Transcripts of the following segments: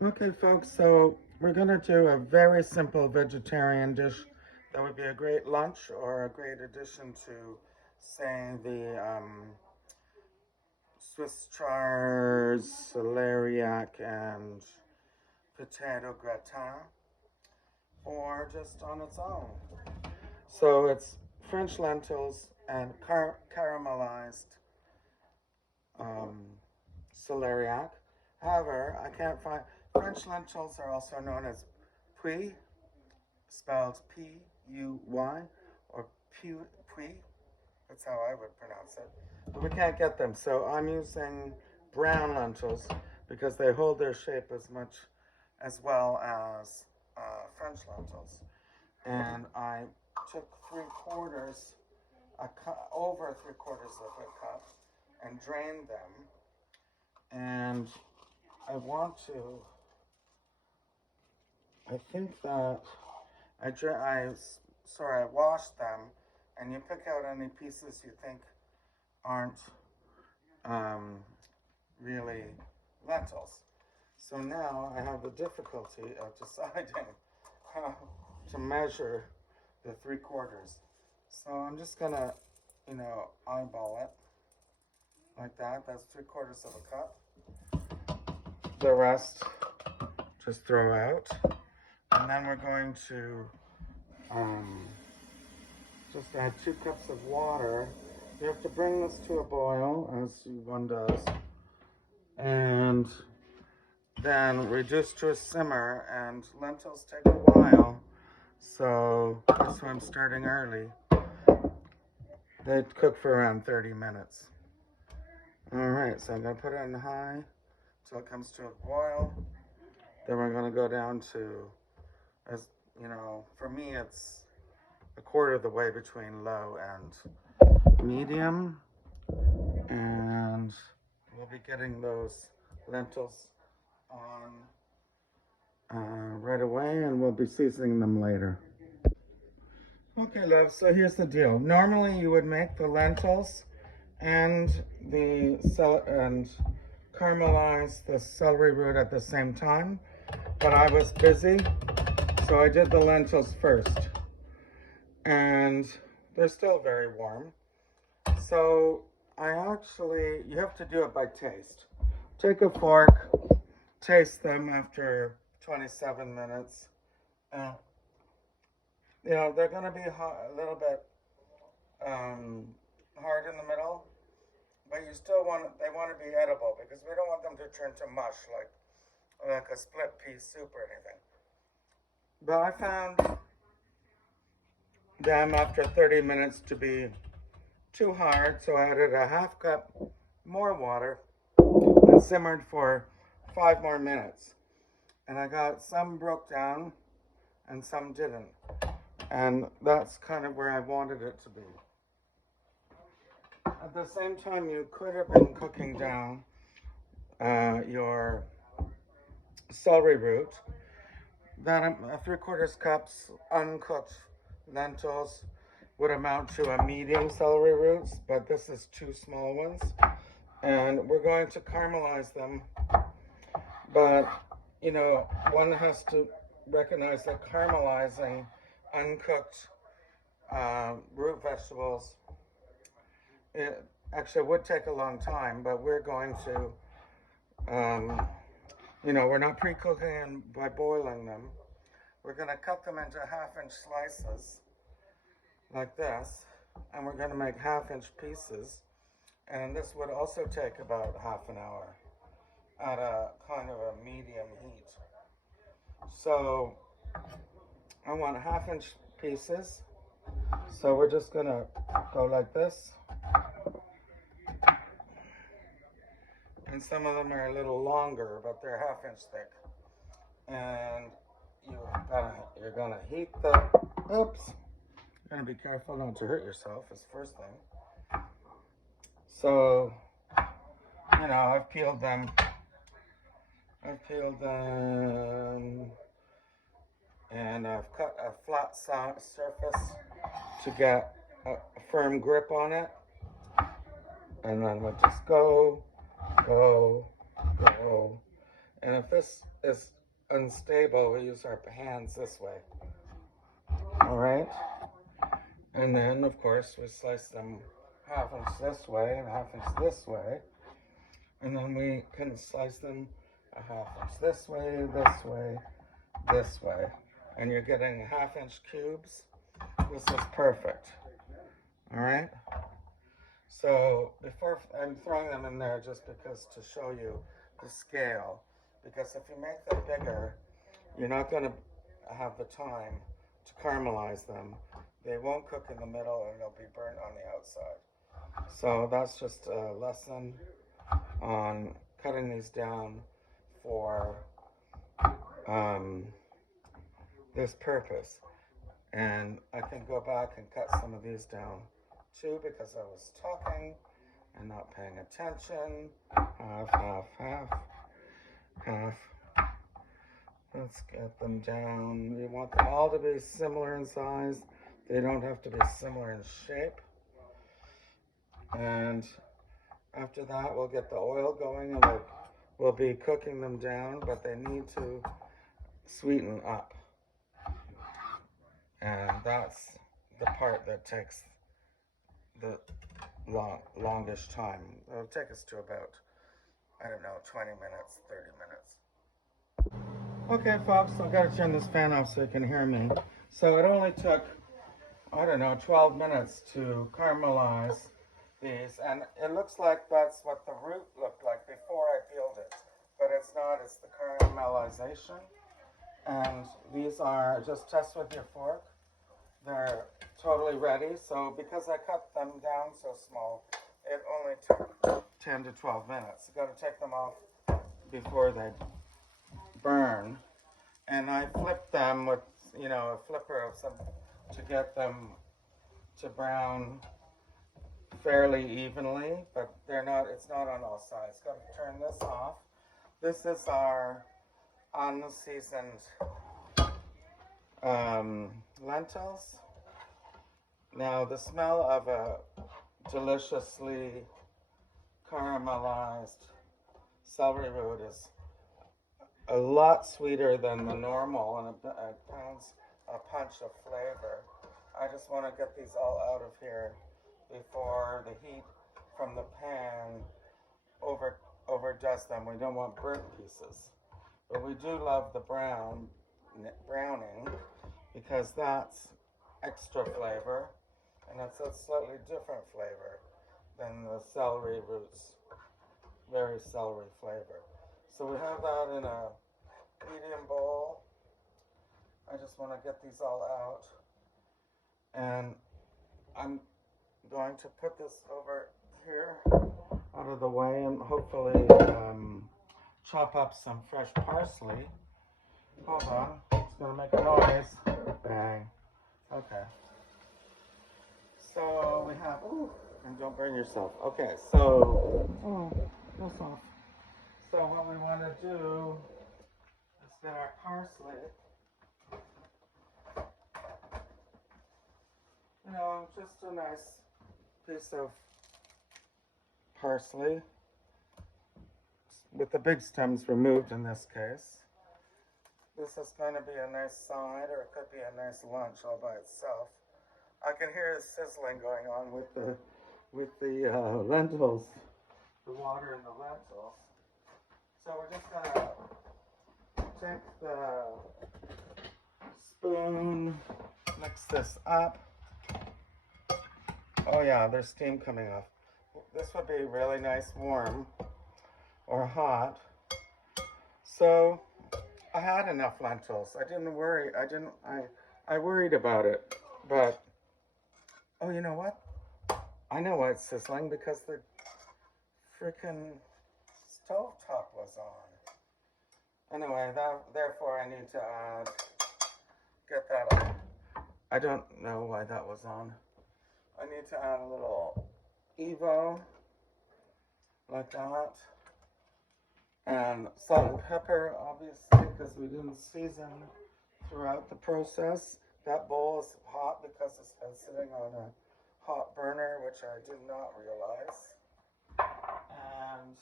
Okay, folks, so we're going to do a very simple vegetarian dish that would be a great lunch or a great addition to, say, the Swiss chard, celeriac, and potato gratin, or just on its own. So it's French lentils and caramelized um, celeriac. However, I can't find French lentils are also known as puy, spelled P-U-Y, or puy. That's how I would pronounce it. But we can't get them, so I'm using brown lentils because they hold their shape as much as well as French lentils. And I took over 3/4 of a cup, and drained them. And I want to. I think that I washed them, and you pick out any pieces you think aren't um, really lentils. So now I have the difficulty of deciding how to measure the 3/4. So I'm just gonna, eyeball it like that. That's 3/4 of a cup. The rest just throw out. And then we're going to just add 2 cups of water. You have to bring this to a boil, as one does, and then reduce to a simmer. And lentils take a while, so that's why I'm starting early. They cook for around 30 minutes. All right, so I'm gonna put it on high until it comes to a boil. Then we're gonna go down to, as for me, it's a quarter of the way between low and medium, and we'll be getting those lentils on right away, and we'll be seasoning them later. Okay, love, so here's the deal. Normally you would make the lentils and and caramelize the celery root at the same time, but I was busy, so I did the lentils first, and they're still very warm. So you have to do it by taste. Take a fork, taste them after 27 minutes. Uh, they're going to be a little bit hard in the middle, but they want to be edible because we don't want them to turn to mush like a split pea soup or anything. But I found them after 30 minutes to be too hard, so I added a half cup more water and simmered for 5 more minutes. And I got some broke down and some didn't. And that's kind of where I wanted it to be. At the same time, you could have been cooking down your celery root. Then 3/4 cups uncooked lentils would amount to a medium celery roots, but this is 2 small ones. And we're going to caramelize them, but one has to recognize that caramelizing uncooked root vegetables, it actually would take a long time, but we're going to, we're not pre-cooking by boiling them. We're going to cut them into 1/2-inch slices like this, and we're going to make 1/2-inch pieces. And this would also take about half an hour at a kind of a medium heat. So I want 1/2-inch pieces. So we're just gonna go like this. And some of them are a little longer, but they're 1/2-inch thick. And you're gonna heat oops. You're gonna be careful not to hurt yourself is the first thing. So, I've peeled them. And I've cut a flat surface to get a firm grip on it. And then we'll just go. And if if this is unstable, we use our hands this way. All right. And then, of course, we slice them half inch this way and half inch this way. And then we can slice them a half inch this way, this way, this way. And you're getting half inch cubes. This is perfect. All right. So before I'm throwing them in there just because to show you the scale, because if you make them bigger, you're not going to have the time to caramelize them. They won't cook in the middle and they'll be burnt on the outside. So that's just a lesson on cutting these down for this purpose. And I can go back and cut some of these down too because I was talking and not paying attention. Half, half, half, half. Let's get them down. We want them all to be similar in size. They don't have to be similar in shape. And after that, we'll get the oil going and we'll be cooking them down, but they need to sweeten up. And that's the part that takes the longest time. It'll take us to about, I don't know, 20 minutes, 30 minutes. Okay, folks, I've got to turn this fan off so you can hear me. So it only took, I don't know, 12 minutes to caramelize these. And it looks like that's what the root looked like before I peeled it. But it's not, it's the caramelization. And these are, just test with your fork. They're totally ready. So because I cut them down so small, it only took 10 to 12 minutes. You got to take them off before they burn. And I flipped them with, you know, a flipper of some to get them to brown fairly evenly, but they're not, it's not on all sides. Got to turn this off. This is our unseasoned lentils. Now the smell of a deliciously caramelized celery root is a lot sweeter than the normal, and it pounds a punch of flavor. I just want to get these all out of here before the heat from the pan overdoes them. We don't want burnt pieces, but we do love the browning because that's extra flavor, and it's a slightly different flavor than the celery roots, very celery flavor. So we have that in a medium bowl. I just want to get these all out, and I'm going to put this over here out of the way and hopefully chop up some fresh parsley. Hold on, it's going to make a noise. Bang. Okay. So we have, ooh, and don't burn yourself. Okay, so, oh, that's off. So what we want to do is get our parsley. You know, just a nice piece of parsley with the big stems removed in this case. This is going to be a nice side, or it could be a nice lunch all by itself. I can hear the sizzling going on with the lentils, the water in the lentils. So we're just going to take the spoon, mix this up. Oh yeah, there's steam coming off. This would be really nice warm or hot. So I had enough lentils. I didn't worry. I worried about it, but oh, you know what? I know why it's sizzling, because the freaking stove top was on. Anyway, therefore I need to get that on. I don't know why that was on. I need to add a little Evo, like that. And salt and pepper, obviously, because we didn't season throughout the process. That bowl is hot because it's been sitting on a hot burner, which I did not realize. And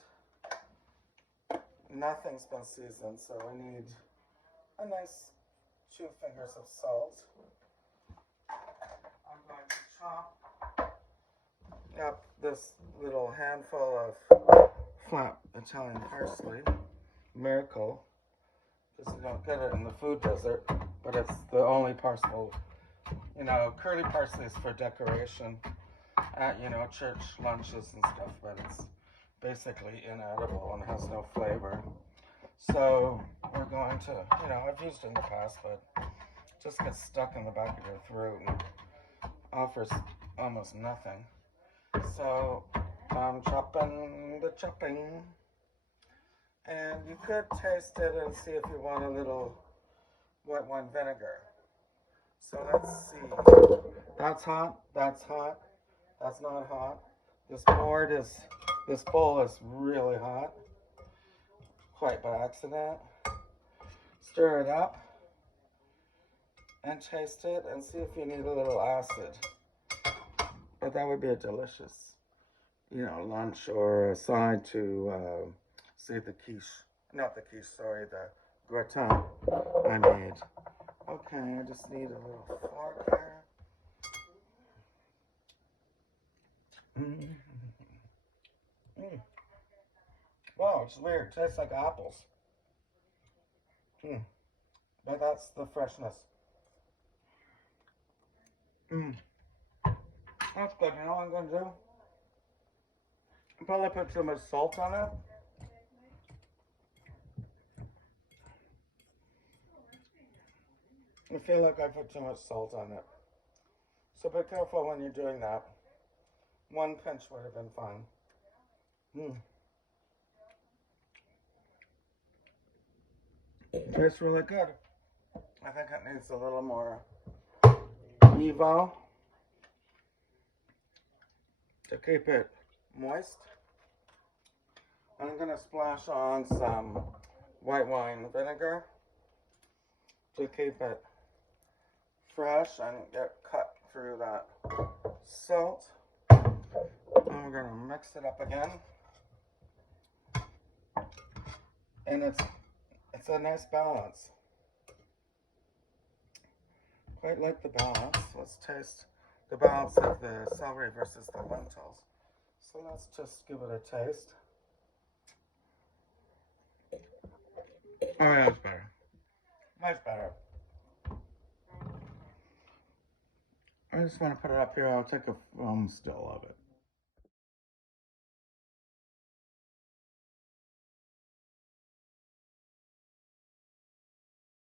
nothing's been seasoned, so we need a nice 2 fingers of salt. I'm going to chop up this little handful of flat Italian parsley, miracle, because you don't get it in the food desert, but it's the only parsley. You know, curly parsley is for decoration at, you know, church lunches and stuff, but it's basically inedible and has no flavor. So we're going to, you know, I've used it in the past, but it just gets stuck in the back of your throat and offers almost nothing. So I'm chopping the chopping. And you could taste it and see if you want a little white wine vinegar. So let's see. That's hot. That's hot. That's not hot. This bowl is really hot. Quite by accident. Stir it up and taste it and see if you need a little acid. But that would be a delicious, you know, lunch or a side to, say the quiche. Not the quiche, sorry, the gratin I made. Okay, I just need a little fork here. Wow, it's weird. It tastes like apples. But that's the freshness. That's good. You know what I'm going to do? I'll probably put too much salt on it. I feel like I put too much salt on it. So be careful when you're doing that. 1 pinch would have been fine. It tastes really good. I think it needs a little more Evo to keep it moist. I'm going to splash on some white wine vinegar to keep it fresh and get cut through that salt. And we're going to mix it up again. And it's a nice balance. Quite like the balance. Let's taste the balance of the celery versus the lentils. So let's just give it a taste. Oh yeah, it's better. Much better. I just want to put it up here. I'll take a film still of it.